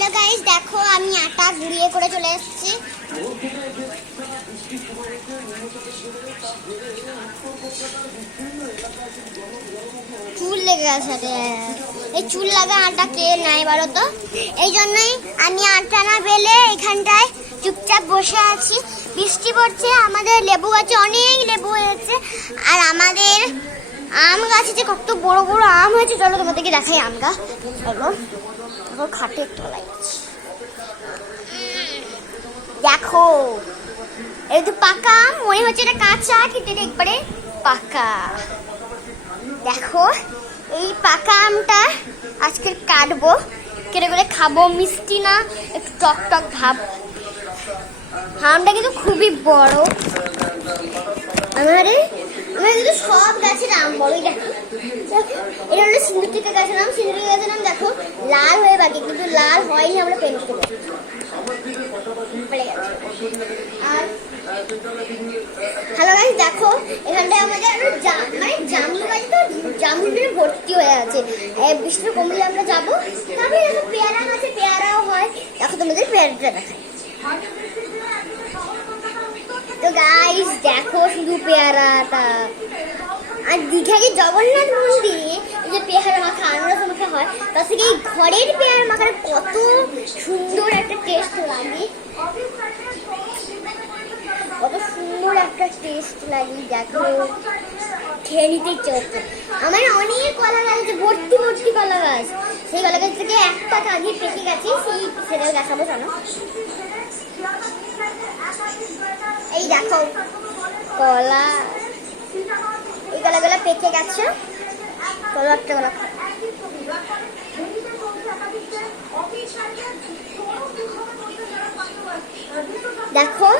Hello guys, দেখো আমি আটা গুঁড়িয়ে করে চলে এসেছি। চুল লেগে গেছে। এই চুল লাগা আটা কে নাই বলো তো? এই জন্যই আমি আটা না বেলে এখানটায় চুপচাপ বসে আছি। বৃষ্টি পড়ছে, আমাদের লেবু গাছে অনেক লেবু হয়েছে, আর আমাদের আম গাছে যে কত বড় বড় আম হয়েছে, চলো তোমাদেরকে দেখাই আম গাছ। চলো খাটে একটু লাগছে, দেখো এই তো পাকা আম, মনে হচ্ছে এটা কাঁচা কিন্তু এটা একবারে পাকা। দেখো এই পাকা আমটা আজকে কাটবো, কেটে করে খাবো। মিষ্টি না, একটু টক টক ভাব। আমটা কিন্তু খুবই বড়। আমার কিন্তু সব গাছের আম বড়। দেখো এটা হলো সিন্দুরিকা গাছের আম। সিন্দুরিকা গাছের আম দেখো লাল হয়ে বাকি, কিন্তু লাল হয়নি, আমরা পেন্ট করবো। আর হ্যালো গাইস, দেখো এখানটায় আমাদের মানে জামরুল গাছ, তো জামরুল ভর্তি হয়ে আছে। বৃষ্টি কমলে আমরা যাবো। তারপরে দেখো পেয়ারা গাছে পেয়ারাও হয়। দেখো তোমাদের পেয়ারাটা দেখাই। তো গাইস দেখো শুধু পেয়ারাটা। আর দীঘায় জগন্নাথ মন্দিরে এই যে পেয়ারা মাখা, আনারস মাখা হয়, তার থেকে এই ঘরের পেয়ারা মাখার কত সুন্দর একটা টেস্ট লাগে, কত সুন্দর একটা টেস্ট লাগে। দেখো খেয়ে নিতে ইচ্ছে করছে। আমার অনেক কলা গাছ আছে, ভর্তি ভর্তি কলা গাছ। সেই কলা গাছ থেকে একটা কাঁদিয়ে পেকে গেছে, সেটা দেখাবো জানো। এই দেখো কলা, এই কলাগুলো পেকে গেছে। চলো একটা কলা দেখো,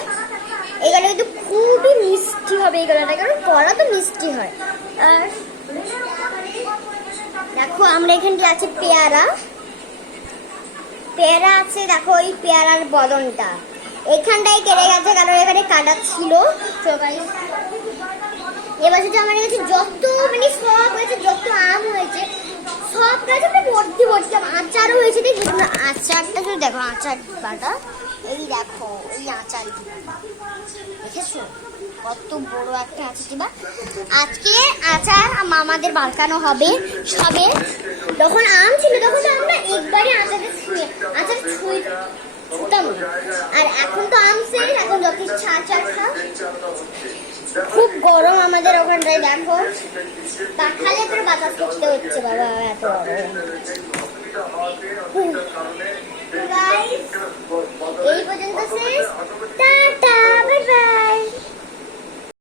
এই গলা কিন্তু খুবই মিষ্টি হবে। এই গলাটা কারণ কলা তো মিষ্টি হয়। আর দেখো আমরা এখানটা আছে পেয়ারা, পেয়ারা আছে। দেখো এই পেয়ারার বদনটা এখানটায় কেটে গেছে, কারণ এখানে কাটা ছিল। এবার যদি আমার কাছে যত মানে সব হয়েছে, যত আম হয়েছে, সব গাছে ভর্তি ভর্তি আচারও হয়েছে। দেখি তোমরা আচারটা যদি দেখো, আচার ডিব্বাটা এই দেখো, এই আচার ডিব্বা দেখেছো কত বড় একটা আচার ডিব্বা। আজকে আচার মামাদের বালকানো হবে সবে। যখন আম ছিল তখন তো আমরা একবারে আচার ছুঁতাম, আর এখন তো আম শেষ, এখন যত ইচ্ছা আচার খাও। খুব গরম আমাদের ওখানটায়। দেখো পাখালে করে বাতাস করতে হচ্ছে বাবা, এত গরম।